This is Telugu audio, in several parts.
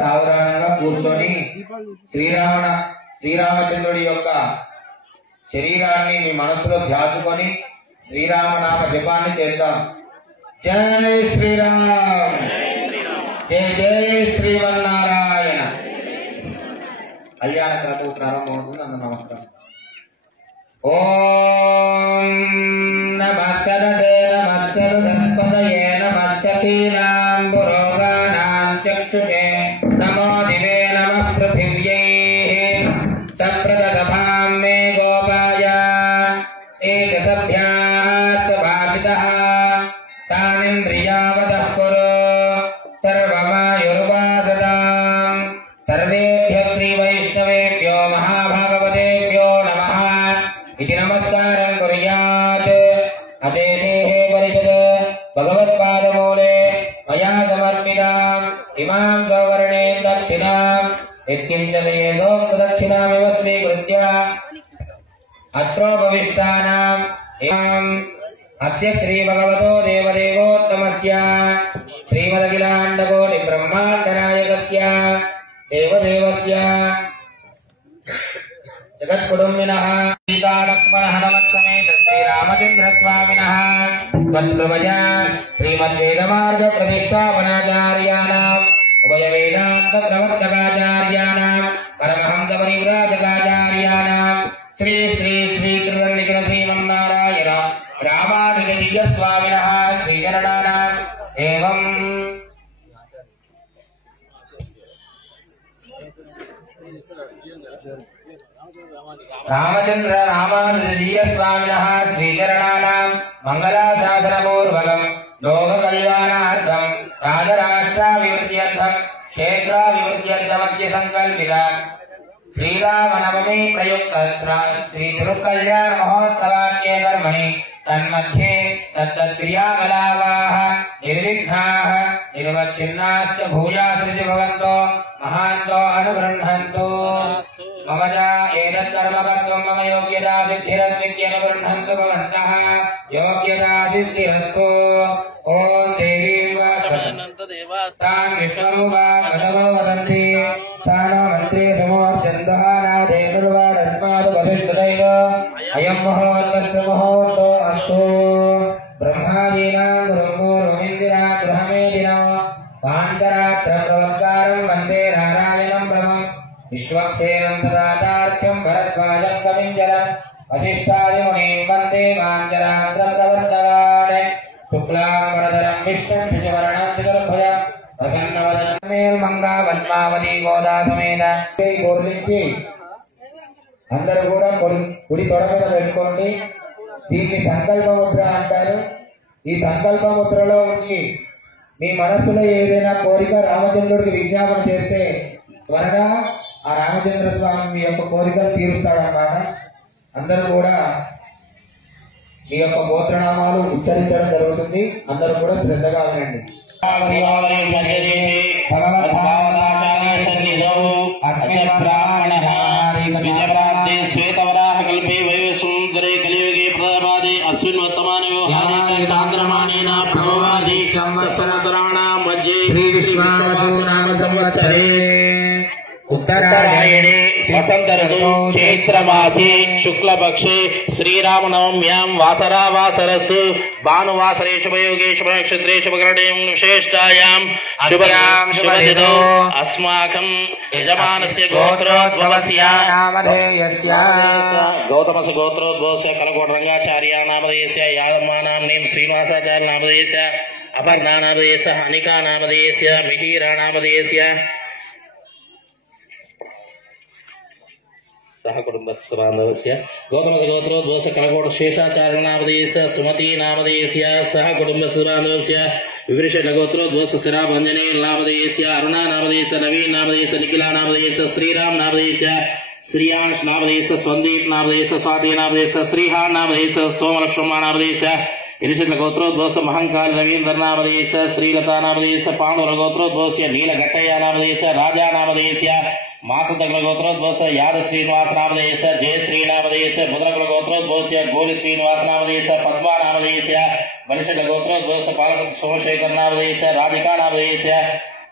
సావధానంగా కూర్చొని శ్రీరామచంద్రుడి యొక్క శరీరాన్ని మీ మనసులో ధ్యాసుకొని శ్రీరామనామ జపాన్ని చేద్దాం. జై శ్రీరామ్, జై జై శ్రీమన్నారాయణ. కళ్యాణ క్రతువు ప్రారంభం అవుతుంది. అందరూ నమస్కారం. ఓం నమస్కరతే నమస్కరస్పదయే నమస్కీనాం పురోగానాం చక్షుషే నమో దివే నమః పృథివ్యై సప్రదభాం మే గోపాయ ఏకసభ్యాః స్వభాసితః తానింద్రియావదః కురు సర్వమాయుర్వాసదాం. సర్వేభ్యః శ్రీ వైష్ణవేభ్యో మహాభాగవతేభ్యో నమః ఇది నమస్కారం కుర్యాత్. అశేషేః పరిషద్ భగవత్పాదమూలే మయా సమర్పితాం ఇమాం సౌవర్ణేం దక్షిణాం యత్కించదేదోక్తదక్షిణామివ స్వీకృత్య అత్రోపవిష్టానాం ఏం అస్య శ్రీ భగవతో దేవదేవోత్తమస్య శ్రీమదఖిలాండకోటి బ్రహ్మాండనాయకస్య దేవదేవస్య జగత్కుటుంబినః సీతాలక్ష్మణహనుమత్సమేత శ్రీరామచంద్రస్వామినః త్వత్ప్రభజా శ్రీమద్వేదమార్గ ప్రతిష్టాపనాచార్యాణాం ఉభయవేదాంత ప్రవర్తకాచార్యాణాం పరమహంసపరివ్రాజకాచార్యాణాం శ్రీ శ్రీ శ్రీ తిరువల్లికల శ్రీమన్నారాయణ రామానుజీయ స్వామినః శ్రీచరణానాం ఏవం రామచంద్ర రామానుజీయ స్వామినః శ్రీచరణానాం మంగళాశాసనపూర్వకం లోక కళ్యాణార్థం రాజరాష్ట్రాభివృద్ధ్యర్థం క్షేత్రాభివృద్ధ్యర్థమధ్య సంకల్పిత శ్రీరామనవమి ప్రయుక్త శ్రీ తిరుకళ్యాణ మహోత్సవాఖ్యే కర్మణి తన్मध्ये తత్తత్క్రియాకలాపాः నిర్విఘ్నాः నిర్వచ్ఛిన్నాశ్చ భూయాశ్రుతి భవంతో మహాంతో అనుగృహ్ణन्तు. మమ చ ఏతత్కర్మ కర్తుం మమ యోగ్యతా సిద్ధిరస్మిత్యనుగృహ్ణन्तు భవంతః. యోగ్యతా సిద్ధిరస్తు. ఓం దేవీం వా తాన్ విష్ణుం వా భగవో వదంతి తానో మంత్రే సమోర్జంతః నాదేతుర్వా తస్మాత్ వధిష్ఠుతైవ అయం మహోత్సవ మహోత్సవ అస్తు. బ్రహ్మాదీనాం గురుమూర్మిందిరా గృహమేదినా పాంచరాత్ర ప్రవర్గారం వందే నారాయణం బ్రహ్మం విశ్వక్షేరం తదాతార్క్యం భరద్వాజం కవింజలం వశిష్ఠాది మునీం వందే పాంచరాత్ర ప్రవర్తకాన్. శుక్లాం వరదరం విష్ణుం శశివర్ణం చతుర్భుజం ప్రసన్నవదనం మేల్మంగా పద్మావతి గోదా సమేత. కోరించి అందరూ కూడా కుడి తొడ మీద పెట్టుకోండి. దీన్ని సంకల్పముద్ర అంటారు. ఈ సంకల్పముద్రలో ఉంచి మీ మనస్సులో ఏదైనా కోరిక రామచంద్రుడికి విజ్ఞాపన చేస్తే త్వరగా ఆ రామచంద్ర స్వామి మీ యొక్క కోరికలు తీరుస్తాడన్నమాట. అందరూ కూడా మీ యొక్క గోత్రనామాలు ఉచ్చరించడం జరుగుతుంది. అందరూ కూడా శ్రద్ధగా వినండి. శ్వేతవరాహకల్పే వైవసుందరే కలియుగే ప్రదపాదే అశ్వినోత్తమాన వ్యవహారే చాంద్రమానేన ప్రభవాది సంవత్సరాణాం మధ్యే శ్రీ విశ్వావసు నామ సంవత్సరే उत्तरायणे वसंत ऋतु चैत्रमासे शुक्लपक्षे श्रीरामनवम्यां वासरावासरस्तु भानुवासरे शुभयोगे शुभनक्षत्रे शुभकरणे विशेषायां शुभतिथौ अस्माकं यजमानस्य गोत्रोद्भवस्य नामधेयस्य गौतमस्य गोत्रोद्भवस्य कलकोटरंगाचार्य नामधेयस्य यादम्मा नाम्नीं श्रीनिवासाचार्य नामधेयस्य अपर्णा नामधेयस्य अनिका नामधेयस्य मिहिरा नामधेयस्य सह कुटुंबस्य गौतमस्य गोत्रोद्भवस्य कलकोट शेषाचार्य नामधेयस्य सुमती नामधेयस्य सह कुटुंबस्य विवृषण गोत्रोद्भवस्य शिराभञ्जने नामधेयस्य अरुणा नामधेयस्य नवीन नामधेयस्य निखिला नामधेयस्य श्रीराम नामधेयस्य श्रीयांश नामधेयस्य संदीप नामधेयस्य स्वाति नामधेयस्य श्रीहान नामधेयस्य सोमलक्ष्मण नामधेयस्य इरिषित गोत्रोद्भवस्य महंकाल रवींद्र नामधेयस्य श्रीलता नामधेयस्य पांडुर गोत्रोद्भवस्य नीलघट्टय्य नामधेयस्य राजा नामधेयस्य मासतकुल गोत्रोद्भवस्य याद श्रीनिवास नामधेयस्य जयश्री नामधेयस्य मुद्रकुल गोत्रोद्भवस्य गोली श्रीनिवास नामधेयस्य पद्मा नामधेयस्य वनिषद गोत्रोद्भवस्य पालकुत्र सोमशेखर नामधेयस्य राधिका नामधेयस्य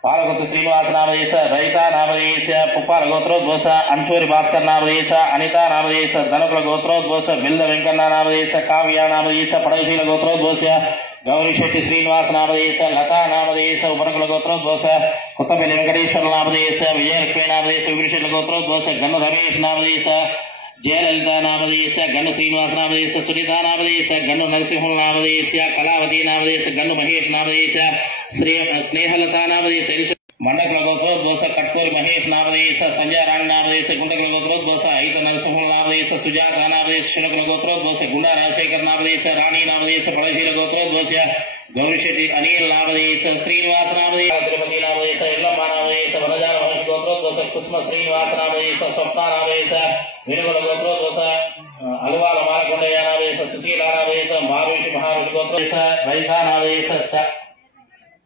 पालकुत्र श्रीनिवास नामधेयस्य रहिता नामधेयस्य पुप्पाल गोत्रोद्भवस्य अंशूरी भास्कर नामधेयस्य अनिता नामधेयस्य धनकुल गोत्रोद्भवस्य बिल्ल वेंकण्ण नामधेयस्य काव्या नामधेयस्य पडवशील गोत्रोद्भवस्य गौरी शेट्टी श्रीनिवास नामधेयस्य लता नामधेयस्य उपनकुल गोत्रोद्भवस्य कोत्तपल्ली वेंकटेश्वर नामधेयस्य विजयलक्ष्मी नामधेयस्य विवृषण गोत्रोद्भवस्य गन्न रमेश नामधेयस्य जयललिता नामधेयस्य गन्न श्रीनिवास नामधेयस्य सुनीता नामधेयस्य गन्न नरसिंह नामधेयस्य कलावती नामधेयस्य गन्न महेश नामधेयस्य स्नेहलता नामधेयस्य मंडकुल गोत्रोद्भवस्य कट्कोरी महेश नामधेयस्य संजय राणी नामधेयस्य गुंडकुल गोत्रोद्भवस्य अहित नरसिंह नामधेयस्य सुजाता नामधेयस्य शुनकुल गोत्रोद्भवस्य गुंडा राजशेखर नामधेयस्य राणी नामधेयस्य पडशील गोत्रोद्भवस्य गौरी शेट्टी अनिल नामधेयस्य श्रीनिवास नामधेयस्य तिरुपति नामधेयस्य इल्लम्मा नामधेयस्य वनजाल महर्षि गोत्रोद्भवस्य कुसुम श्रीनिवास नामधेयस्य स्वप्ना नामधेयस्य वेणुगुल गोत्रोद्भवस्य अलवाल मालकोंडय्य नामधेयस्य सुशीला नामधेयस्य महर्षि गोत्रोद्भवस्य रहिता नामधेयस्य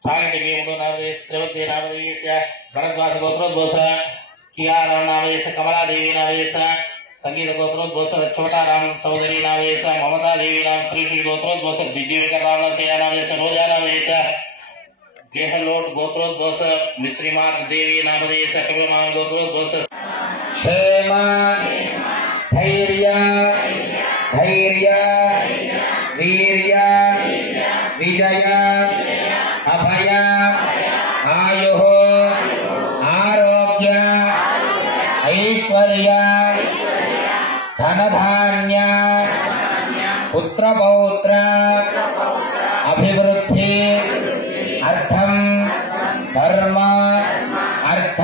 सागरदेवी नामधेयस्य श्रीवती नामधेयस्य भरद्वाज गोत्रोद्भवस्य कियारा नामधेयस्य कमला देवी नामधेयस्य संगीत गोत्रोद्भवस्य छोटा राम चौधरी नामधेयस्य ममता देवी नाम त्रिश्री गोत्रोद्भवस्य दिव्यकर रामस्य नामधेयस्य रोजा नामधेयस्य गेहलोट गोत्रोद्भवस्य मिश्रीमात देवी नामधेयस्य कपिलमान गोत्रोद्भवस्य क्षेम धैर्य धैर्य वीर्य विजय अभय आयु आरोग्य ऐश्वर्य धनधान्य पुत्रपौत्र अभिवृद्धि अर्थम धर्म अर्थ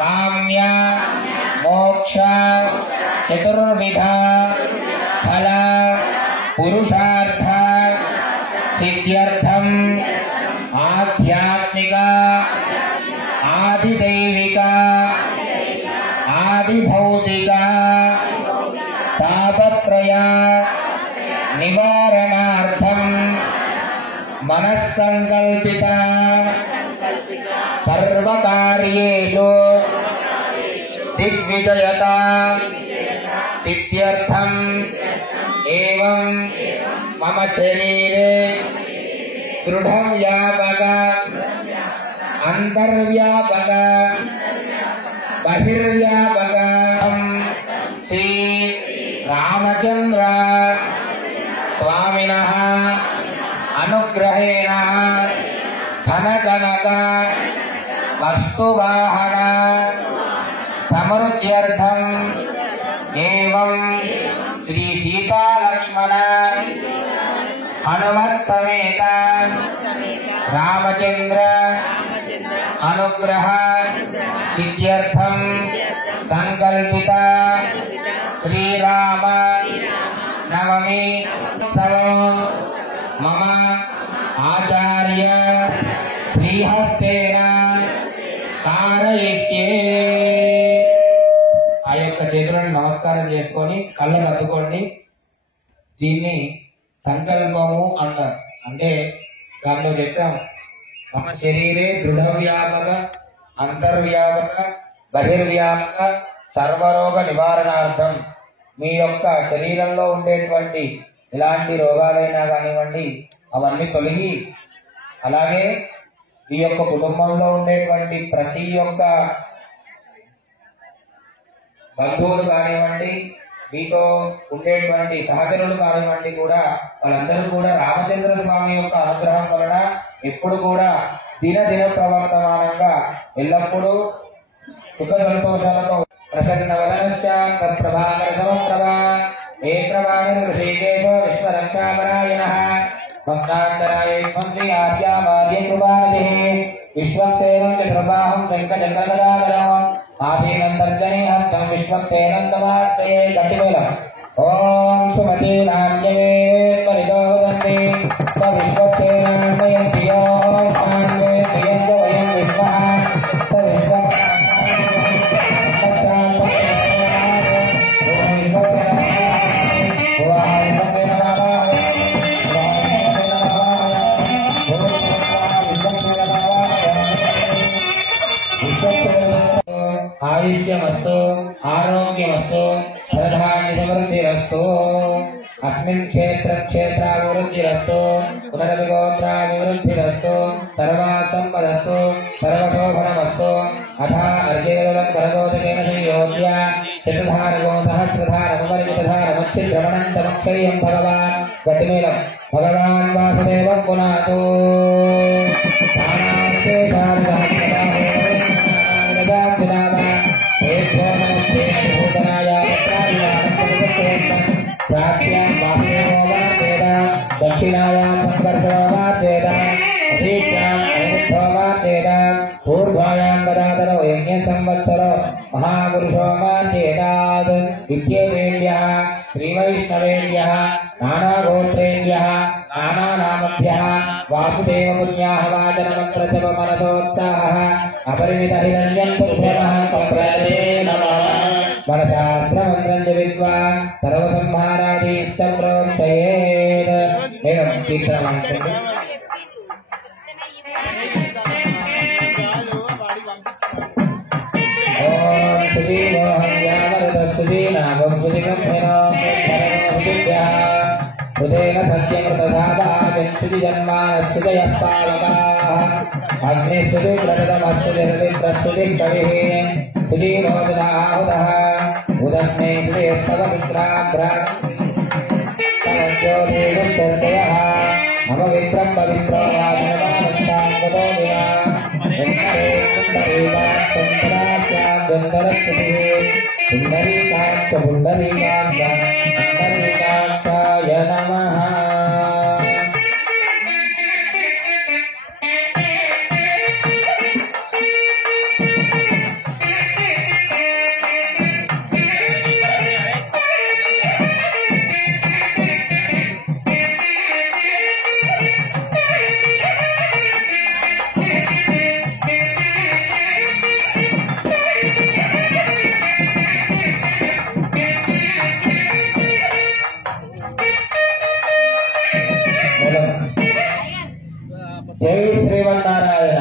काम्य मोक्ष चतुर्विध फल पुरुषार्थ सिद्ध्यर्थम आध्यात्मिक आदिदैविक आदिभौतिक तापत्रय निवारणार्थम मनस्संकल्पित सर्वकार्येषु दिग्विजयता सिद्ध्यर्थम एवं मम शरीरे दृढ़ व्यापक अंतर्व्यापक बहिर्व्यापक श्री रामचंद्र स्वामिनः अनुग्रहेण धनकनक वस्तुवाहन समृद्ध्यर्थम एवं श्री सीता लक्ष्मण हनुमत समेत रामचंद्र अनुग्रह सिद्ध्यर्थम संकल्पित श्रीराम नवमी उत्सव मम आचार्य श्रीहस्तेन कारयिष्ये। ఆ యొక్క చేతులను నమస్కారం చేసుకొని కళ్ళను అద్దుకోండి. దీన్ని సంకల్పము అంటారు. అంటే దాంట్లో చెప్పాం, మమ శరీరే దృఢ వ్యాపక అంతర్వ్యాపక బహిర్వ్యాపక సర్వరోగ నివారణార్థం. మీ యొక్క శరీరంలో ఉండేటువంటి ఎలాంటి రోగాలైనా కానివ్వండి అవన్నీ తొలగి, అలాగే ఈ యొక్క కుటుంబంలో ఉండేటువంటి ప్రతి ఒక్క బంధువులు కానివ్వండి, మీతో ఉండేటువంటి సహచరులు కానివ్వండి కూడా వాళ్ళందరూ కూడా రామచంద్ర స్వామి యొక్క అనుగ్రహం వలన ఎప్పుడు కూడా దినదిన ప్రవర్తమానంగా ఎల్లప్పుడూ సుఖ సంతోషాలతో ప్రసన్న వదనశ్చ ప్రభాకర సమప్రభ ఏకవాణి ఋషికేశ విశ్వరక్షాపరాయణః భక్తాంతరాయ శ్రీ ఆద్యామాద్య కృపానిధి విశ్వక్సేనం చతుర్బాహం శంఖచక్రగదాధరం ఆసీనం తర్జనే హస్తం విశ్వక్సేనం తమాశ్రయే గట్టివేలం ఓం సుమతి నామ్యవే పరిదో వదంతి విశ్వక్సేనాన్వయంతి యో మాన్వే ప్రియంజ వయం విశ్వః आयुष्यमस्तु आरोग्यमस्तु धनधान्य समृद्धिरस्तु अस्मिन् क्षेत्राभिवृद्धिरस्तु पुनरभिगोत्राभिवृद्धिरस्तु सर्वासम्पदस्तु सर्वशोभनमस्तु अथा अर्जेरलं करगोदकेन संयोज्य शतधारगो सहस्रधारमपरिमितधारमच्छिद्रमणन्तमक्षयं भगवान् गतिमेलं भगवान् वासुदेवं पुनातु दक्षिणायां संकर्षवाद्वेद अधीष्यां अनिमित्तवाद्वेद पूर्वायां गदाधरो यज्ञसंवत्सरो महापुरुषोवाद्वेदात् विद्येभ्यः श्रीवैष्णवेभ्यः नानागोत्रेभ्यः नानानामभ्यः वासुदेवपुण्याहवाचनमन्त्रजपमनसोत्साहः अपरिमितहिरण्यं पुरुषः सम्प्रदे नमः वरशास्त्रमन्त्रं जपित्वा सर्वसंहारादीश्च प्रोक्षयेत् एवं कीर्तनमन्त्रम् ओम सुदीवोऽहं यावरतस्तुतीनागं सुदिगम्भिनोऽभ्यः उदेन सत्यमृतधावाविंशतिजन्मानस्तुतयः पावकाः अग्निस्तुतिप्रदमस्तुतिरति प्रस्तुतिः कविः सुदीरोदनाहुतः उदग्ने सुदेस्तवमित्राभ्राज्योतिषुश्चर्दयः मम वित्रं पवित्रो वाचनवामस्ताङ्गतो विना पुण्डरीकाक्ष पुण्डरीकाक्षाय नमः। జై శ్రీమన్నారాయణ.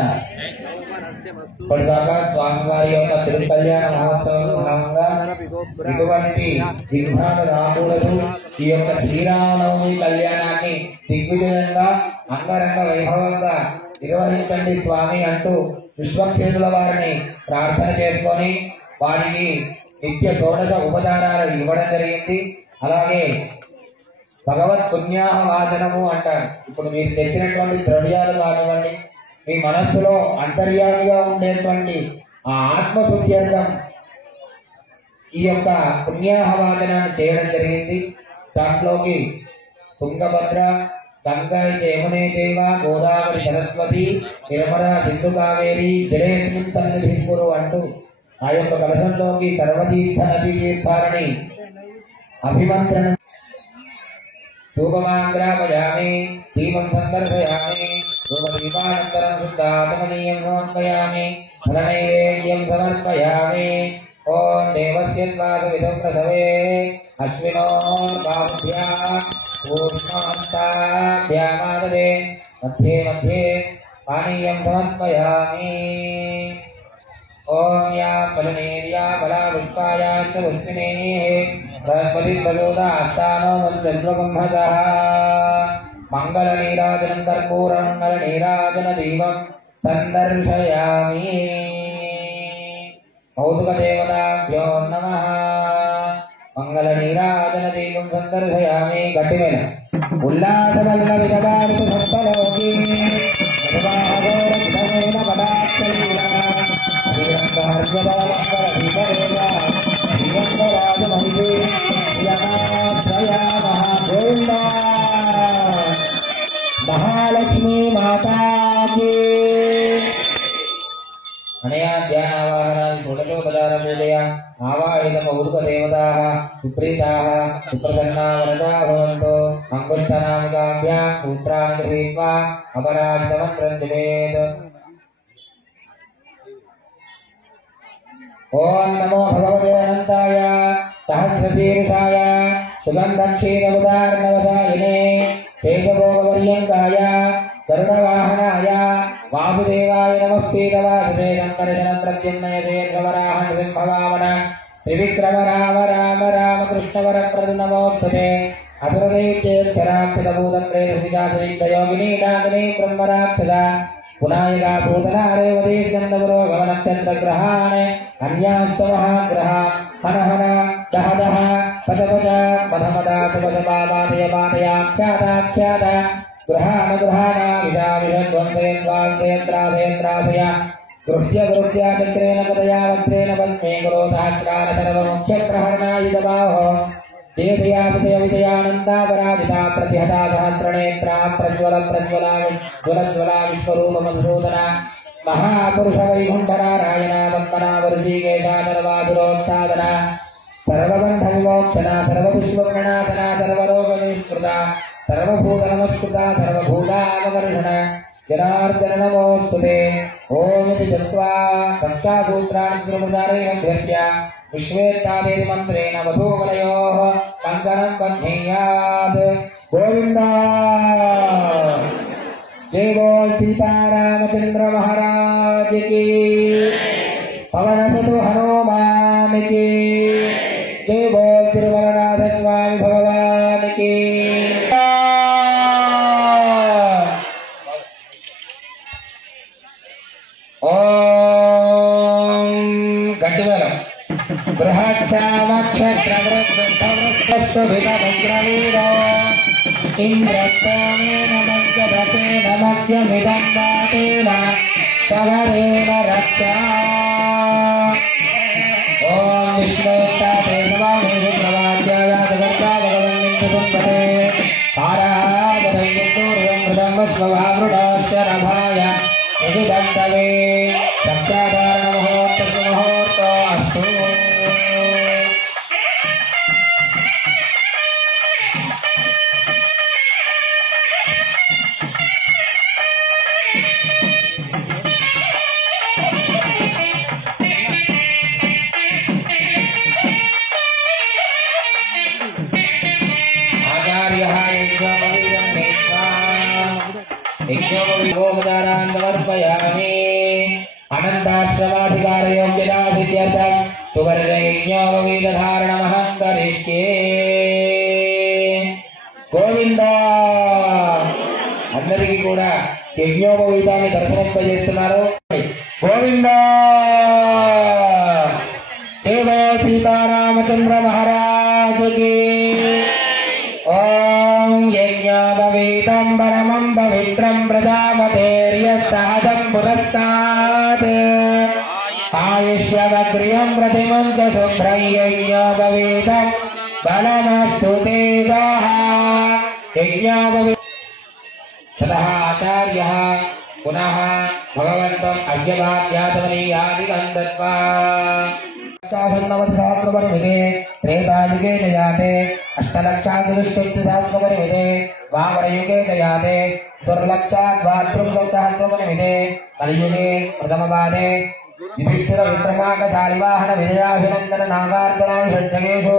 ఇప్పటిదాకా స్వామివారి యొక్క తిరుకల్యాణ మహోత్సవం భాగంగా ఇటువంటి విఘ్నాలు రాకూడదు, ఈ యొక్క శ్రీరామనవమి కళ్యాణాన్ని దిగ్విజయంగా అంగరంగ వైభవంగా నిర్వహించండి స్వామి అంటూ విశ్వక్షేతుల వారిని ప్రార్థన చేసుకొని వారికి నిత్య షోడశ ఉపచారాలు ఇవ్వడం జరిగింది. అలాగే భగవత్ పుణ్యాహవాచనము అంటారు. ఇప్పుడు మీరు తెచ్చినటువంటి ద్రవ్యాలు కానివ్వండి, మీ మనస్సులో అంతర్యామిగా ఉండేటువంటి ఆ ఆత్మశుద్ధ్యర్థం ఈ యొక్క పుణ్యాహవాచనాన్ని చేయడం జరిగింది. దాంట్లోకి తుంగభద్ర, గంగా యమునే చైవ గోదావరి సరస్వతి నిర్మల సింధు కావేరి జలేస్మిన్ సన్నిధిం కురు అంటూ ఆ యొక్క కలశంలోకి సర్వతీర్థ నదీ తీర్థాలని అభిమంత్రణ धूपमाग्रापयामि दीपं सन्दर्शयामि धूपदीपानन्तरं शुद्धात्मनीयं समर्पयामि फलनैवेद्यं समर्पयामि ॐ देवस्य द्वादशविधं प्रसवे अश्विनोर्बाहुभ्याम् ऊष्मान्ताभ्यामाददे मध्ये मध्ये पानीयं समर्पयामि ओम या फलनेर्या फला पुष्पाया च पुष्पिनेः बृहस्पतिर्बलोदास्तानो मन्त्रद्वकुम्भतः मङ्गलनीराजनं कर्पूरमङ्गलनीराजनदीपं सन्दर्शयामि। कौतुकदेवताभ्यो नमः। మంగళ నీరాజన దీపం సందర్శయామి గట్టివేన ఉల్లాసవల్ల విధగారిత సంతలోకి మధువాగోరక్షణేన పదాక్షలీలా శ్రీరంగహర్యద మంగళ దీపరేణ శ్రీరంగరాజమంది యమాశ్రయా మహాగోవింద महालक्ष्मी माता की अनया ध्यानावाहनाय षोडशोपचार पूजया आवाहितम उर्वदेवताः सुप्रीताः सुप्रसन्ना वरदा भवन्तु अंगुष्ठनामिकाभ्यां सूत्राणि गृहीत्वा अपराजितमन्त्रं जपेत्। ओम नमो भगवते अनंताय सहस्रशीर्षाय सुगन्धक्षीरमुदार्णवदायिने तेजभोगपर्यङ्काय गरुडवाहनाय वासुदेवाय नमः पीतवासुदे शङ्करशनं प्रद्युम्नयते स्वराहं सिंहवामन त्रिविक्रम राम राम राम कृष्णवरप्रद नमोऽस्तुते असुरदैत्येश्वराक्षतभूतप्रेतसिजासुनिन्दयोगिनी नागिनी ब्रह्मराक्षसा पुनायिका भूतना रेवती स्कन्दपुरो गमनक्षत्रग्रहान् अन्यास्तमहाग्रह हन हन दह दह पद पद पदमदा सुपदपादयपादयाख्यादाख्याद गृहाण गृहाण विषा विषद्वन्द्वेन्द्वान्तेन्द्राधेन्द्राधय गृह्य गृह्य चक्रेण पदया वक्त्रेण पद्मे गुरो सहस्रार सर्वमुख्यप्रहरणायुधबाहो देवया विजय विजयानन्दा पराजिता प्रतिहता सहस्रनेत्रा प्रज्वल प्रज्वला ज्वलज्वला विश्वरूप मधुसूदना महापुरुष वैकुण्ठनारायण वन्दना वरुषीकेशा सर्वासुरोत्सादना सर्वबन्ध विमोक्षणा सर्वपुष्पप्रणाशना सर्वरोगनिष्कृता सर्वभूतनमस्कृता सर्वभूतामकर्षण जनार्दन नमोऽस्तुते ओम इति जप्त्वा कक्षासूत्राणि गुरुमुदारेण धृत्य विश्वेत्तादेव मन्त्रेण वधूवलयोः कङ्कणं बध्नीयात् गोविन्द जय बोल सीतारामचंद्र महाराज की पवनसुत हनुमान की जय बोल तिरुमलनाथ स्वामी भगवान की ओम गट्टिवेलम बृहत्सामक्षत्रवृद्धवृद्धस्वभितभद्रवीरो इन्द्रस्तमेन मध्यदशेन मध्यमिदं दातेन सगरेण रक्षा ॐ विश्वेत्ताते नमामि विप्रवाद्याय जगत्ता भगवन्निन्दु सम्पते पारागतयन्तूर्यं मृदम्बस्वभावृढस्य रभाय यदुदन्तवे रक्षाधारणमुहूर्तस्य मुहूर्तो अस्तु। अनन्ताश्रमाधिकारयोग्यतासिद्ध्यर्थं सुवर्णयज्ञोपवीतधारणमहं करिष्ये। गोविंद అందరికీ కూడా యజ్ఞోపవీతాన్ని దర్శనింపజేస్తున్నారు। గోవింద దేవో సీతారామచంద్ర మహారాజ్ కి ఓం యజ్ఞోపవీతం పరమం పవిత్రం ప్రజాపతేర్యస్సహజం పురస్తాత్ ఆయుష్యమగ్ర్యం ప్రతిమంచ శుభ్రం యజ్ఞోపవీతం బలమస్తు తేజః యజ్ఞోపవీ ततः आचार्यः पुनः भगवन्तम् अज्ञातमनीयादिकं दत्त्वा सहस्रपरिमिते त्रेतायुगे च जाते अष्टलक्षादिदुष्यन्तसहस्रपरिमिते वामरयुगे च जाते दुर्लक्षाद्वात्रिंशत्सहस्रपरिमिते कलियुगे प्रथमपादे युधिष्ठिर विक्रमांक शालिवाहन विजयाभिनंदन नागार्जुन षट्जगेषु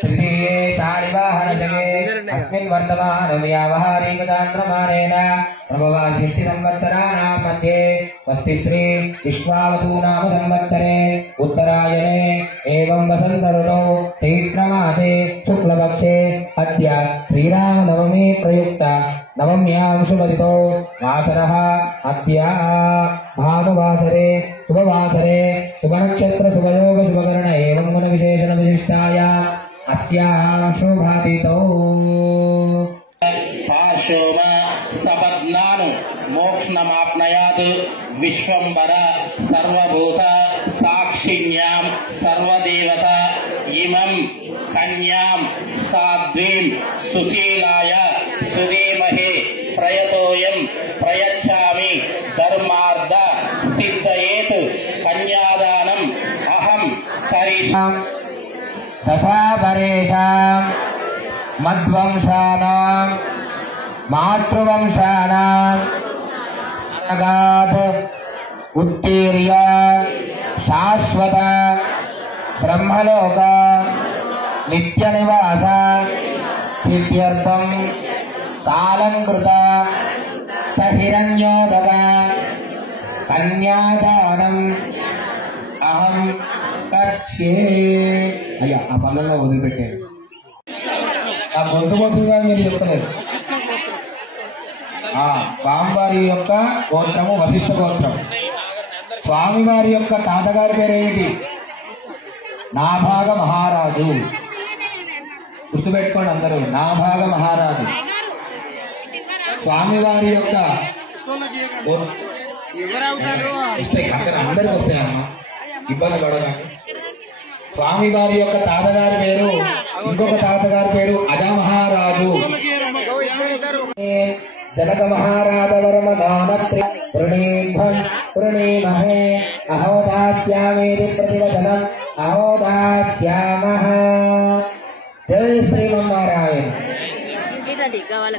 तृतीये शालिवाहन जगे अस्मिन् वर्तमान व्यावहारिक चान्द्रमानेन प्रभवाधिष्ठि संवत्सराणां मध्ये वस्तिश्री विश्वावसु नाम संवत्सरे उत्तरायणे एवं वसंत ऋतौ चैत्रमासे शुक्लपक्षे अद्य श्रीरामनवमी प्रयुक्ता नवम्यां शुभदितौ वासरः अद्य भानुवासरे शुभवासरे शुभनक्षत्र शुभयोग शुभकर्ण एवं गुणविशेषण विशिष्टाय अस्यां शुभदितौ पार्श्वम सबज्ञानु मोक्षमाप्नयात् विश्वंबर सर्वभूत साक्षिण्यां सर्वदेवता इमं कन्यां साध्वीं सुशीलाय सुधीमहे प्रयतोयं प्रयच्छामि धर्मार्थ सिद्धयेत् कन्यादानम् अहं करिष्यामि। दशावरेषां मद्वंशानां मातृवंशानां अनगात् उत्तीर्य शाश्वत ब्रह्मलोक नित्यनिवास सिद्ध्यर्थं कालंकृत सहिरण्योदक कन्यादानम् अहं करिष्ये। అయ్యా ఆ పనుల్లో వదిలిపెట్టాను. ఆ గొంతుగా మీరు చెప్తలేదు. స్వామివారి యొక్క గోత్రము వశిష్ఠ గోత్రం. స్వామివారి యొక్క తాతగారి పేరేమిటి? నాభాగ మహారాజు. గుర్తుపెట్టుకోండి అందరూ, నాభాగ మహారాజు. స్వామివారి యొక్క అక్కడ అందరూ వస్తాయమ్మా, ఇబ్బంది పడకండి. స్వామివారి యొక్క తాతగారి పేరు, ఇంకొక తాతగారి పేరు అజమహారాజు. జనక మహారాజ వర్మ నామత్రి వృణీమహే అహోదాస్యామేతి ప్రతివచనం అహోదాస్యామః. జై శ్రీమన్నారాయణ.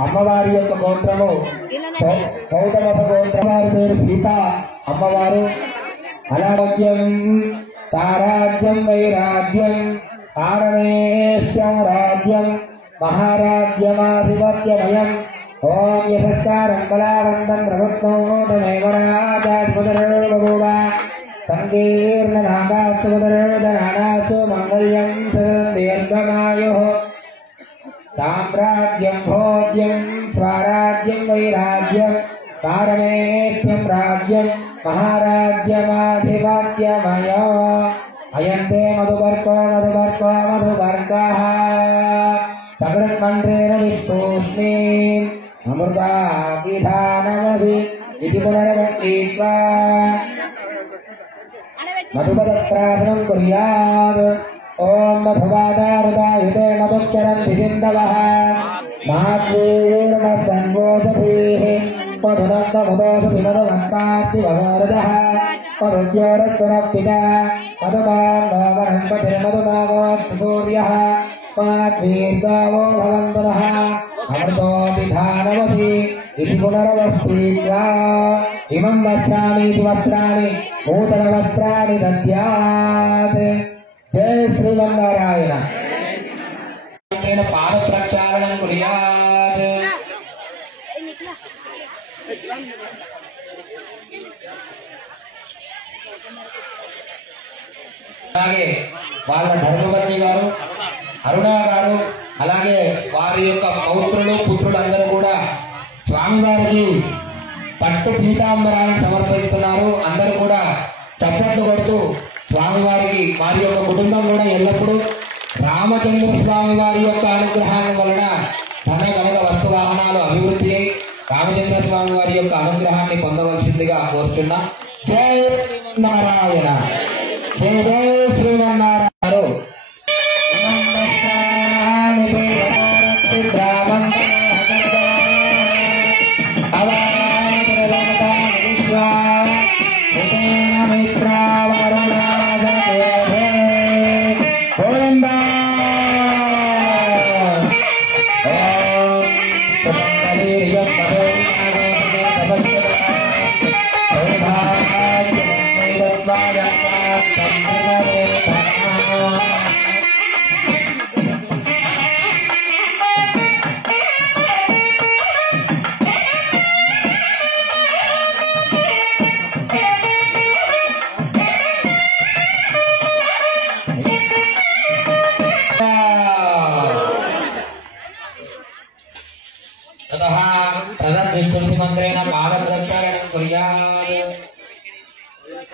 అమ్మవారి యొక్క గోత్రము గౌతమ గోత్రవారి పేరు సీత అమ్మవారు. అనారోగ్యం ताराज्यं वैराज्यं पारणेश्यं राज्यं महाराज्यमाधिपत्यमयम् ओम यशस्कारं बलावन्तं प्रभुत्वोदमेव राजाधिपतिर्बभूव सङ्कीर्णनादासुदर्शनादासु मङ्गल्यं सदीर्घमायुः साम्राज्यं भोज्यं स्वराज्यं वैराज्यं पारणेश्यं राज्यं महाराज्यमाधिपत्यमयो अयन्ते मधुपर्को मधुपर्को मधुपर्कः सकृन्मन्त्रेण विष्णुष्णीम् अमृताभिधानमधि इति पुनर्वक्तीत्वा मधुपदप्राशनं कुर्यात्। ओम मधुवादारुदायुते मधुक्षरन्ति सिन्धवः महात्वीर्मसन्वोषधीः मधुनन्दमुदोषधि मधुमन्तार्ति भगवरजः मधुज्योरक्षुणपिता मधुमान्नोमनन्पतिर्मधुमागोऽस्ति सूर्यः माध्वीर्गावो भवन्तु नः अमृतोऽभिधानमधि इति पुनरवस्थित्वा इमं वस्त्राणीति वस्त्राणि नूतनवस्त्राणि दद्यात्। जय श्रीमन्नारायण। पाद प्रक्षालनं कुर्यात्। అలాగే వాళ్ళ ధర్మపత్ని గారు అరుణ గారు అలాగే వారి యొక్క పౌత్రులు పుత్రులు అందరూ కూడా స్వామివారికి పట్టు పీతాంబరాలను సమర్పిస్తున్నారు. అందరూ కూడా చప్పట్లు కొడుతూ స్వామివారికి వారి యొక్క కుటుంబం కూడా ఎల్లప్పుడూ రామచంద్ర స్వామి వారి యొక్క అనుగ్రహాన్ని వలన ధన కనక వస్తు వాహనాలు అభివృద్ధి అయి రామచంద్ర స్వామి వారి యొక్క అనుగ్రహాన్ని పొందవలసిందిగా కోరుచున్నా. జై నారాయణ. జయ జయ శ్రీమన్నారాయణ.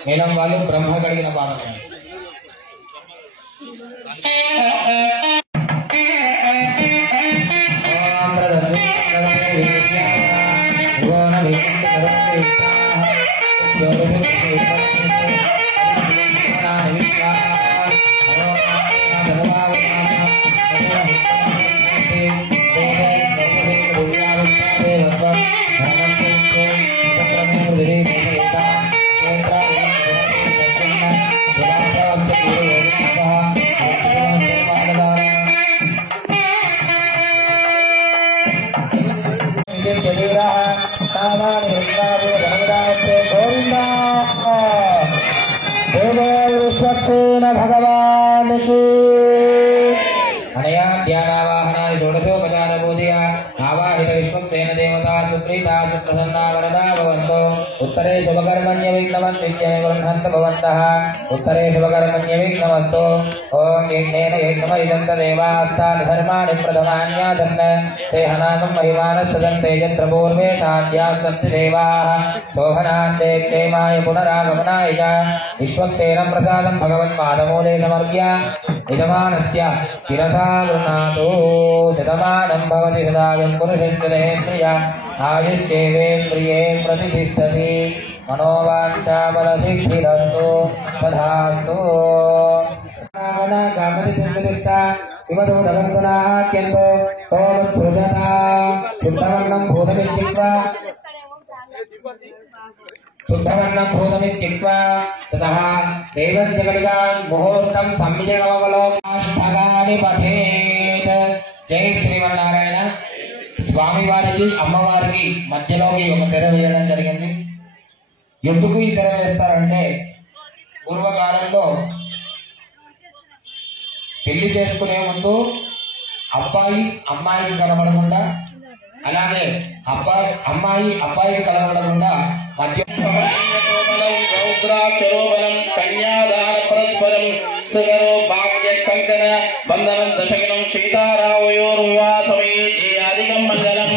నీలం వాళ్ళు బ్రహ్మ కడిగిన పాదం. भगवान की अनया ध्यानावाहना षोडशोपचार पूजया आवाहित विश्वक्सेन देवता सुप्रीता सुप्रसन्ना वरदा भवन्तु उत्तरे शुभकर्मण्य विघ्नमन्वित्य गृह्णन्तु भवन्तः उत्तरे शुभकर्मण्य विघ्नमस्तु ओम यज्ञेन यज्ञमयिदं तदेवास्तानि धर्माणि प्रथमान्यादन्न ते हनानं महिमानः सदन्ते यत्र पूर्वे साध्याः सन्ति देवाः शोभनान्ते क्षेमाय पुनरागमनाय च विश्वक्सेनं प्रसादं भगवन्पादमूले समर्प्य यजमानस्य शिरसा गृह्णातु शतमानं भवति सदायं पुरुषस्येन्द्रिय आयुष्येवेन्द्रिये प्रतिष्ठति मनोवाञ्छाबलसिद्धिरस्तु तथास्तु किमतो दगन्तुनाहात्यन्तो तोमत्भुजता शुद्धवर्णं भूतमित्युक्त्वा ततः देवज्ञकलिकान् मुहूर्तं सम्यगवलोकाष्टकानि पठेत् जय శ్రీమన్నారాయణ స్వామి వారికి అమ్మవారికి మధ్యలోకి ఒక తెర వేయడం జరిగింది. ఎందుకు ఈ తెర వేస్తారంటే పూర్వకాలంలో పెళ్లి చేసుకునే ముందు అబ్బాయి అమ్మాయికి కనబడకుండా అలాగే అమ్మాయి అబ్బాయికి కనబడకుండా మధ్య కన్యాదాన పరస్పరం సుగరో భాగ్య కంకణ బంధనం దశకనం సీతారామయోర్వాసమే అధికం మంగళం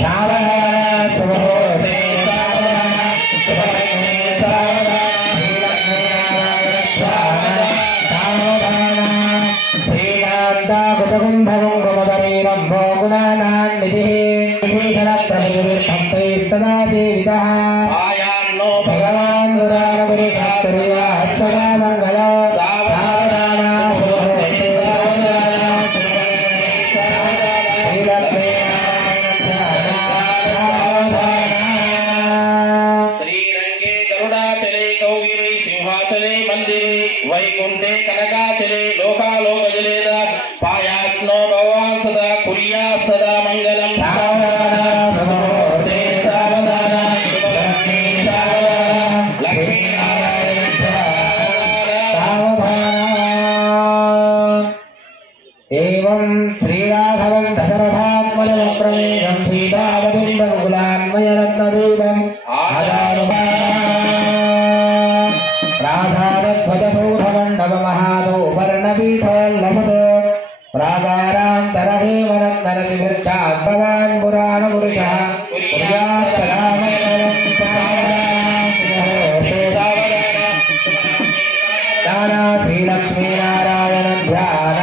सदा सेवितः आयान्नो भगवान् सदा मंगल सावधाना श्रीरंगे गरुडाचले कौगिरी सिंहाचले मंदिरे वैकुंठे कनकाचले लोकालोकजलेद पायात्नो भगवान् सदा कुर्या सदा मंगलम एवं श्रीराघवं दशरथात्मजं प्रमेयं सीतावतीं रघुकुलान्मयरत्नदीपम् राधारध्वजसौधमण्डपमहादौपर्णपीठोल्लसतो प्राकारान्तरहेमरत्नरतिभिर्चात् भगवान् पुराणपुरुषः कुर्यात् सदा मङ्गलं दाना श्रीलक्ष्मीनारायण ध्यान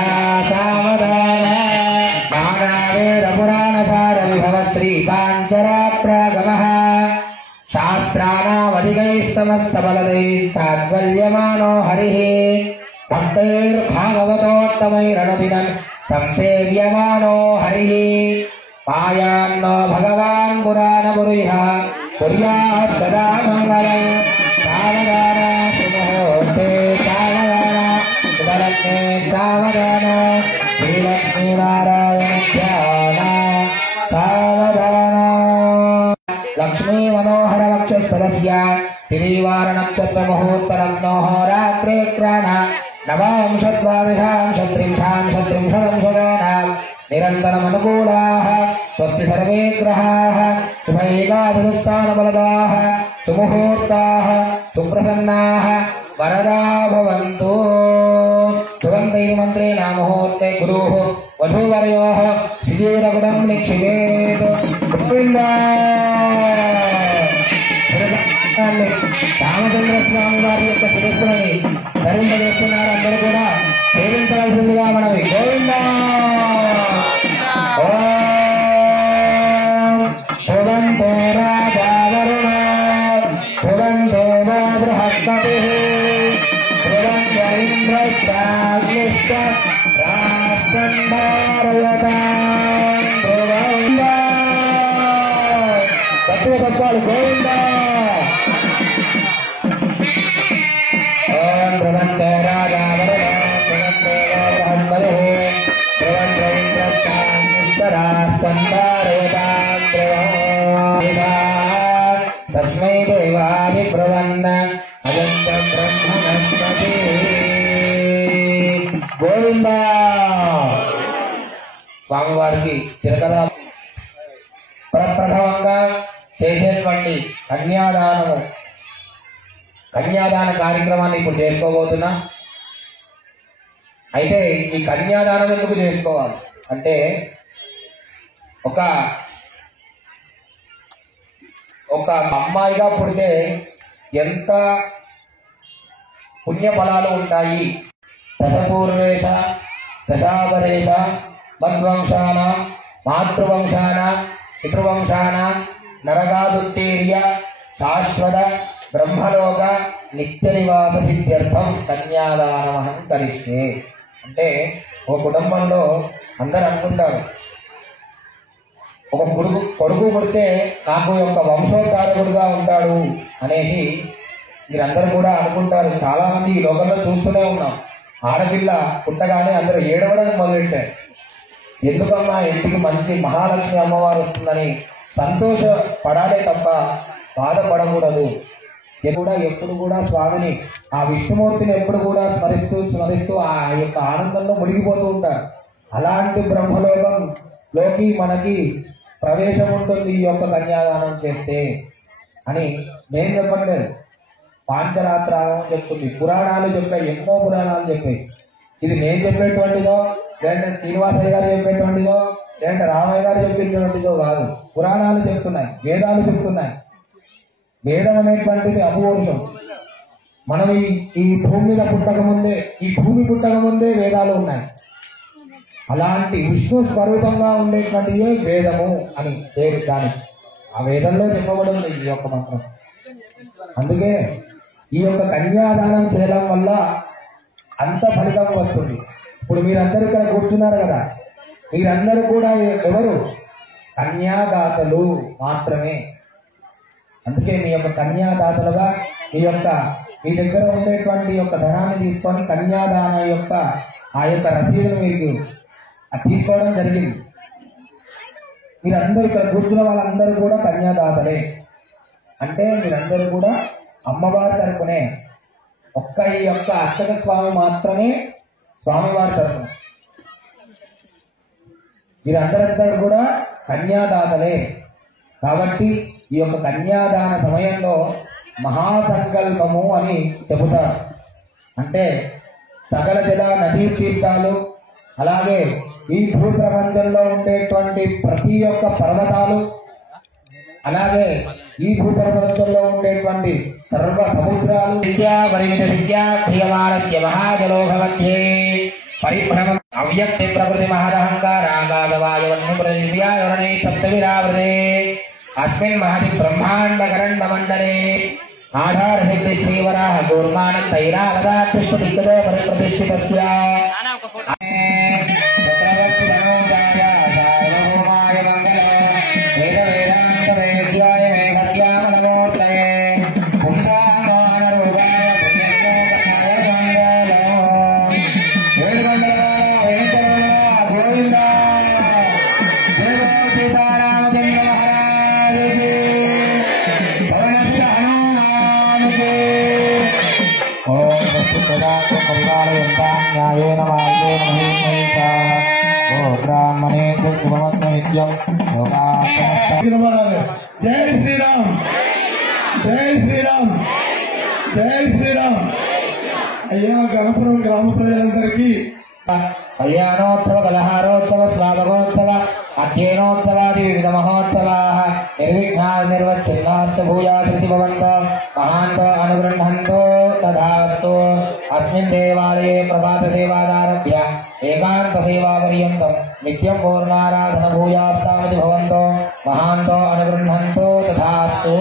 श्री पांचरात्रागमः शास्त्राणामधिकैः समस्तबलदैस्ताद्वल्यमानो हरिः भक्तैर्भागवतोत्तमैरनुदिनं संसेव्यमानो हरिः पायान्नो भगवान् पुराणपुरुषः कुर्यात् सदा मङ्गलम् सावधाना सुमुहूर्ते सावधाना सुबलग्ने सावधाना श्रीलक्ष्मीनारायण ध्यान लक्ष्मी मनोहर वक्षस्थलस्य तिरीवार नक्षत्र मुहूर्तरत्नोः रात्रे क्राण नवांशद्वादशांशत्रिंशांशत्रिंशदंशदानां निरन्तरमनुकूलाः स्वस्ति सर्वे ग्रहाः शुभैकादशस्थानबलदाः सुमुहूर्ताः सुप्रसन्नाः वरदा भवन्तु सुगन्धैर्मन्त्रेण मुहूर्ते गुरुः वधूवर्योः श्रीरगुणं निक्षिपेत् రామచంద్ర స్వామి వారి యొక్క శిరస్సులని ధరింపజేస్తున్నారు. అందరూ కూడా సేవించవలసిందిగా మనవి. గోవిందా. बृहस्पतिः ध्रुवन्द्रैन्द्रश्चाग्निश्च राष्ट्रं धारयतां ध्रुवम् गट्टिगा చెప్పాలి గోవింద ఓం ధ్రువంతే రాజా వరుణం ధ్రువంతే బృహస్పతిः ధ్రువन्द्రైन्द्రశ్చాగ్నిశ్च राष्ट्रं धारयतां ध्रुवम् तस्मै देवाय ब्रवन्न अजंत ब्रह्मणस्पति గోవింద స్వామివారికి తిరగల ప్రప్రథమంగా చేసేటువంటి కన్యాదాన కార్యక్రమాన్ని ఇప్పుడు చేసుకోబోతున్నా. అయితే ఈ కన్యాదానం ఎందుకు చేసుకోవాలి అంటే ఒక అమ్మాయిగా పుడితే ఎంత పుణ్యఫలాలు ఉంటాయి. దశపూర్వేశ దశాపరేశ మద్వంశాన మాతృవంశాన పితృవంశాన నరకాదుత్తీర్య శాశ్వత బ్రహ్మలోక నిత్య నివాస సిద్ధ్యర్థం కన్యాదానమహం కరిష్యే. అంటే ఒక కుటుంబంలో అందరు అనుకుంటారు ఒక కొడుకు పుడితే నాకు యొక్క వంశోద్ధారకుడుగా ఉంటాడు అనేసి మీరందరూ కూడా అనుకుంటారు. చాలా మంది ఈ లోకంలో చూస్తూనే ఉన్నాం. ఆడపిల్ల పుట్టగానే అందరూ ఏడవడం మొదలెట్టారు. ఎందుకమ్మా ఇంటికి మంచి మహాలక్ష్మి అమ్మవారు వస్తుందని సంతోషపడాలే తప్ప బాధపడకూడదు. ఎప్పుడు కూడా స్వామిని ఆ విష్ణుమూర్తిని ఎప్పుడు కూడా స్మరిస్తూ ఆ యొక్క ఆనందంలో మునిగిపోతూ ఉంటారు. అలాంటి బ్రహ్మలోకంలోకి మనకి ప్రవేశం ఉంటుంది ఈ యొక్క కన్యాదానం చేస్తే అని నేను చెప్పట్లేదు. పాంచరాత్రాగం చెప్తుంది, పురాణాలు చెప్పాయి, ఎన్నో పురాణాలు చెప్పాయి. ఇది నేను చెప్పేటువంటిదో లేదంటే శ్రీనివాసయ్య గారు చెప్పేటువంటిదో లేదంటే రామయ్య గారు చెప్పేటువంటిదో కాదు. పురాణాలు చెప్తున్నాయి, వేదాలు చెప్తున్నాయి. వేదం అనేటువంటిది అపౌరుషం. మనం ఈ భూమి మీద పుట్టక ముందే వేదాలు ఉన్నాయి. అలాంటి విష్ణు స్వరూపంగా ఉండేటువంటిదే వేదము అని పేరు. కానీ ఆ వేదంలో చెప్పబడింది ఈ యొక్క మంత్రం. అందుకే ఈ యొక్క కన్యాదానం చేయడం వల్ల అంత ఫలితం వస్తుంది. ఇప్పుడు మీరందరూ ఇక్కడ కూర్చున్నారు కదా, మీరందరూ కూడా ఎవరు కన్యాదాతలు మాత్రమే. అందుకే మీ యొక్క కన్యాదాతలుగా మీ దగ్గర ఉండేటువంటి యొక్క ధనాన్ని తీసుకొని కన్యాదాన యొక్క ఆ యొక్క రసీదును మీరు తీసుకోవడం జరిగింది. మీరందరూ ఇక్కడ కూర్చున్న వాళ్ళందరూ కూడా కన్యాదాతలే. అంటే మీరందరూ కూడా అమ్మవారి తరపునే. ఈ యొక్క అర్చక స్వామి మాత్రమే స్వామివారి తరపున. మీరందరందరూ కూడా కన్యాదాతలే. కాబట్టి ఈ యొక్క కన్యాదాన సమయంలో మహాసంకల్పము అని చెబుతారు. అంటే సకల జల నదీ తీర్థాలు, అలాగే ఈ భూ ప్రపంచంలో ఉండేటువంటి ప్రతి ఒక్క పర్వతాలు, అలాగే ఈ భూ ప్రపంచంలో ఉండేటువంటి సర్వ సముద్రాలు క్రియమాణస్య మహాజలోహమధ్యే పరిభ్రమం అవ్యక్తి ప్రకృతి మహదహంకారాగాదవాయువన్యప్రదివ్యాయవరణై సప్తవిరావృతే అస్మిన్ మహతి బ్రహ్మాండ కరండ మండలే ఆధార సిద్ధి శ్రీవరాహ గోర్మానం తైరావదాకృష్ణ దిగ్గజో పరిప్రతిష్ఠితస్య జై శ్రీరామ్, జై శ్రీరామ్, జై శ్రీరామ్. అయ్యా గణపురం గ్రామ ప్రజలందరికీ కళ్యాణోత్సవ కలహారోత్సవ స్వాగతోత్సవ అధ్యయనోత్సవాది వివిధ మహోత్సవా నిర్విఘ్నా నిర్వచ్ఛిన్నాస్తు భూయాసృతి భవంతో మహాంతో అనుగృహంతో తథాస్తు. అస్మిన్ దేవాలయే ప్రభాత సేవాదారభ్య ఏకాంత సేవాపర్యంతం నిత్యం పూర్ణారాధన భూయాస్తామతి భవంతో महान्तो अनुगृह्णन्तु तथास्तु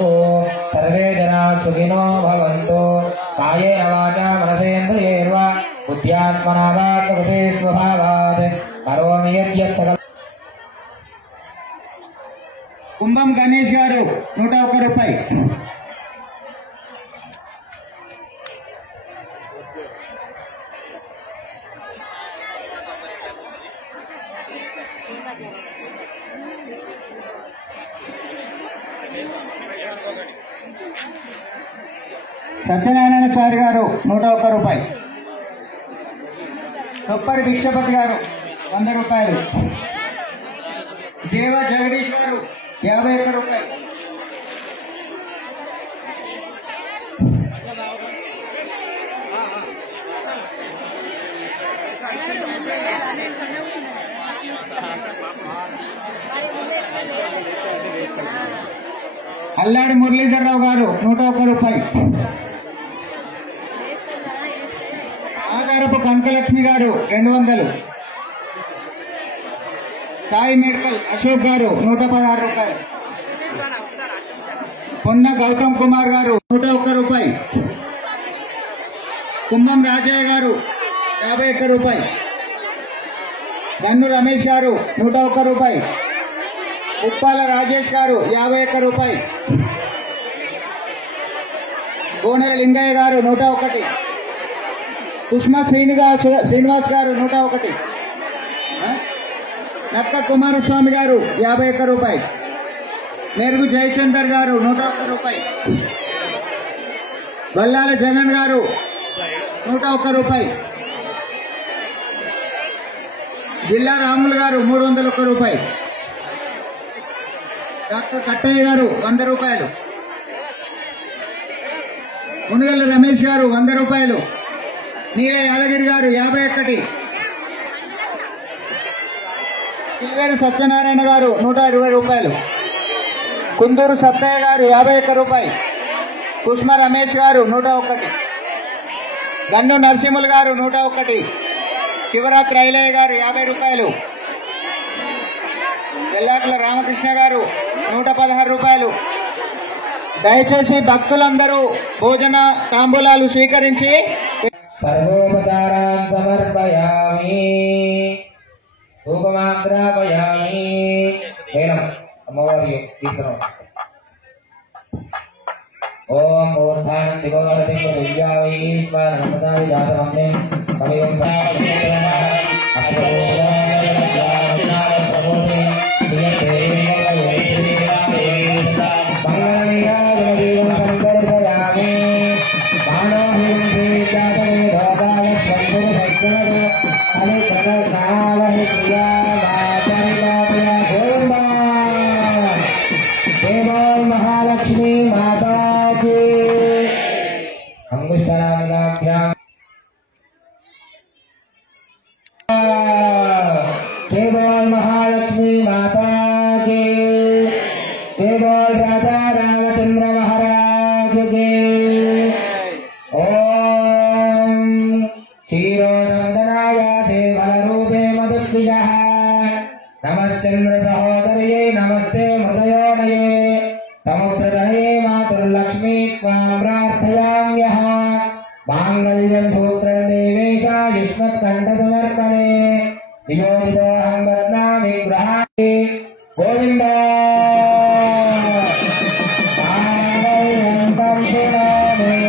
सर्वे जनाः सुखिनो भवन्तु कायेन वाचा मनसेन्द्रियैर्वा बुद्ध्यात्मना वा प्रकृते स्वभावात् करोमि यद्यत् सकलं। కుంభం గణేష్ గారు 101 రూపాయి. సత్యనారాయణచారి గారు 101 రూపాయి. కొప్పరి భిక్షపతి గారు 100 రూపాయలు. దేవ జగదీష్ గారు 51 రూపాయలు. అల్లాడి మురళీధరరావు గారు 101 రూపాయి. ఆధారపు కనకలక్ష్మి గారు 200. సాయి మెడికల్ అశోక్ గారు 116 రూపాయలు. పొన్న గౌతమ్ కుమార్ గారు 101 రూపాయి. కుంభం రాజయ్య గారు 51 రూపాయి. గన్ను రమేష్ గారు 101 రూపాయి. ఉప్పాల రాజేష్ గారు 51 రూపాయి. గోనెల లింగయ్య గారు 101. కుష్మ శ్రీనివాస్ గారు 101. నక్క కుమారస్వామి గారు 51 రూపాయి. నేరుగు జయచందర్ గారు 101 రూపాయి. బల్లాల జగన్ గారు 101 రూపాయి. జిల్లా రాములు గారు 301 రూపాయి. డాక్టర్ కట్టయ్య గారు 100 రూపాయలు. మునిగల్ల రమేష్ గారు 100 రూపాయలు. నీల యాదగిరి గారు 51. కిల్వేరు సత్యనారాయణ గారు 120 రూపాయలు. కుందూరు సత్తయ్య గారు 51 రూపాయి. కుష్మ రమేష్ గారు 101. గన్ను నరసింహులు గారు 101. శివరాత్రి ఐలయ్య గారు 50 రూపాయలు. వెల్లాకుల రామకృష్ణ గారు 116 రూపాయలు. దయచేసి భక్తులందరూ భోజన తాంబూలాలు స్వీకరించి సర్వోపచారాన్ సమర్పయామి ధూపమాగ్రాపయామి. వేలం అమ్మవారి కీర్తనం. ఓం ఊర్ధానం దిగోవరతి దివ్యావై స్వానమదావి జాతమన్నే కవిం महालक्ष्मी माता की अंगुष्ठरागाभ्याम जय बोल महालक्ष्मी माता की जय बोल राजा रामचंद्र महाराज के। ओम क्षीरोदनाय देवरूपे मधुप्रियः नमश्चंद्र सहोदर्ये नमस्ते मृदयोदये समुद्रधये मातुर्लक्ष्मी त्वां प्रार्थयाम्यः। माङ्गल्यं सूत्रं देवेशा युष्मत्कण्ठसमर्पणे वियोजितोऽहं बध्नामि गृहाणि गोविन्द। माङ्गल्यं तं शिरोमेण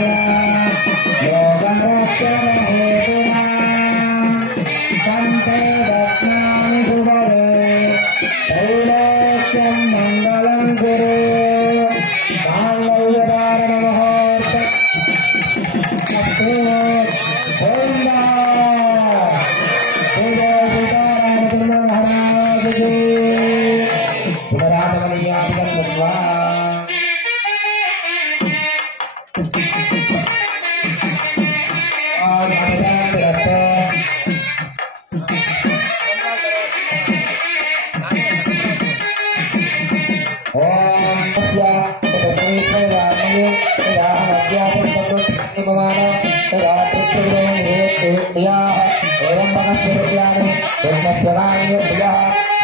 योगरक्षणहेतुना कण्ठे बध्नामि शुभदे त्रैलोक्यं मङ्गलं कुरु।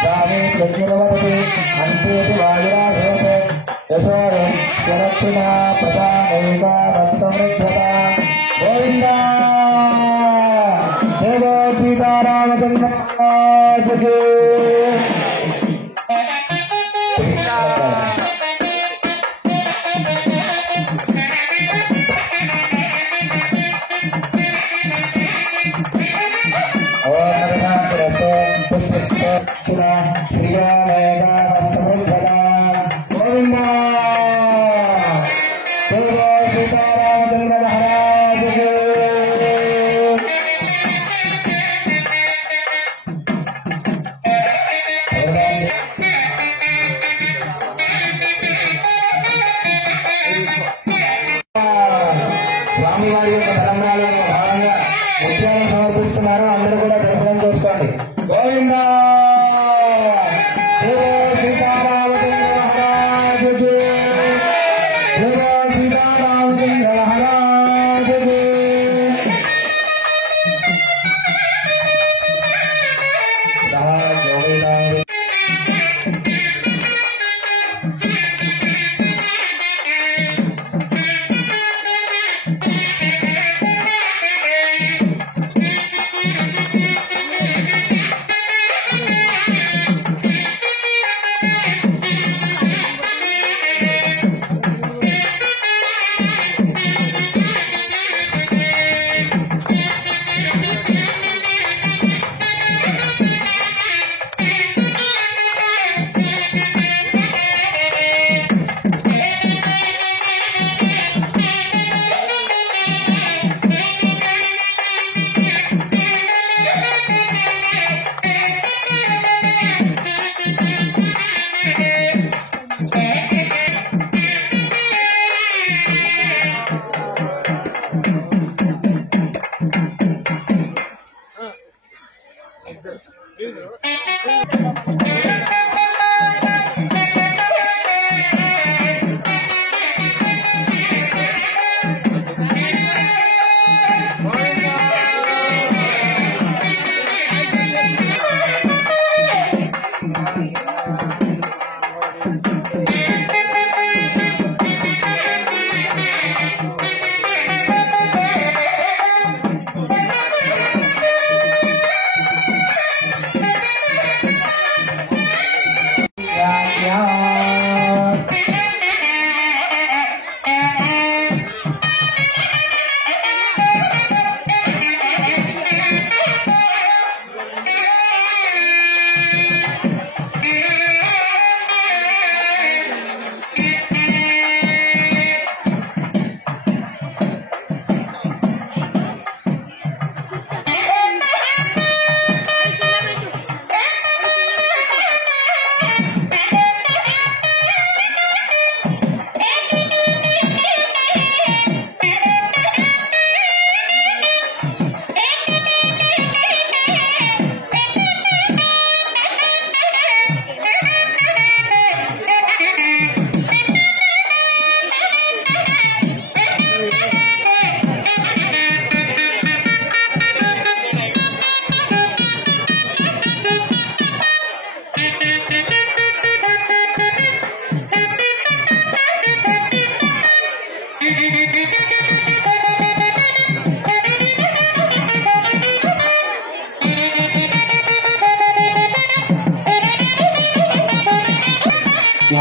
स्वामी प्रज्ञवती अन्तेति वायुराघोषे यशोरे सुरक्षिणा प्रदानैका वस्तमृद्धता गोविन्दा देवो सीतारामचन्द्र महाराज స్వామివారి యొక్క తలంబ్రాలలో భాగంగా ముత్యాలను సమర్పిస్తున్నారు. అందరూ కూడా దర్శనం చేసుకోండి. గోవిందా సీతారామచంద్ర మహారాజు సీతారామచంద్ర మహారాజు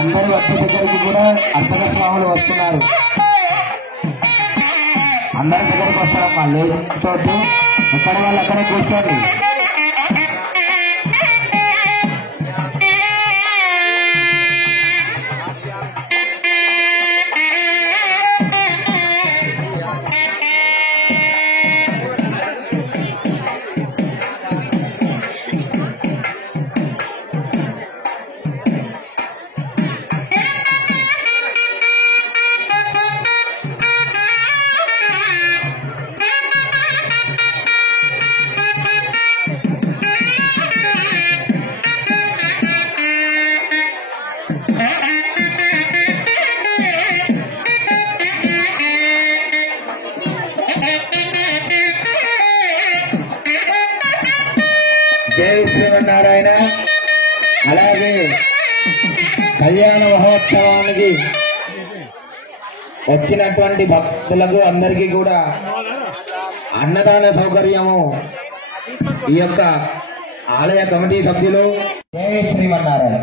అందరి భక్తి దగ్గరికి కూడా అర్చక స్వాములు వస్తున్నారు. అందరి దగ్గరికి వస్తారమ్మా. లేదు చోటు ఎక్కడ వాళ్ళు అక్కడ కూర్చోండి. జై శ్రీమన్నారాయణ. అలాగే కళ్యాణ మహోత్సవానికి వచ్చినటువంటి భక్తులకు అందరికీ కూడా అన్నదాన సౌకర్యము ఈ యొక్క ఆలయ కమిటీ సభ్యులు జయ శ్రీమన్నారాయణ.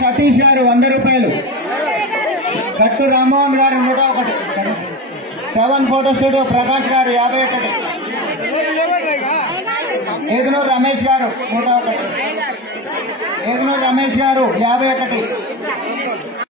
సతీష్ గారు 100 రూపాయలు. గట్టు రామ్మోహన్ గారు 101. శ్రవణ్ ఫోటో స్టూడియో ప్రకాష్ గారు 51. ఏదునూరు రమేష్ గారు 101. ఏదునూరు రమేష్ గారు 51.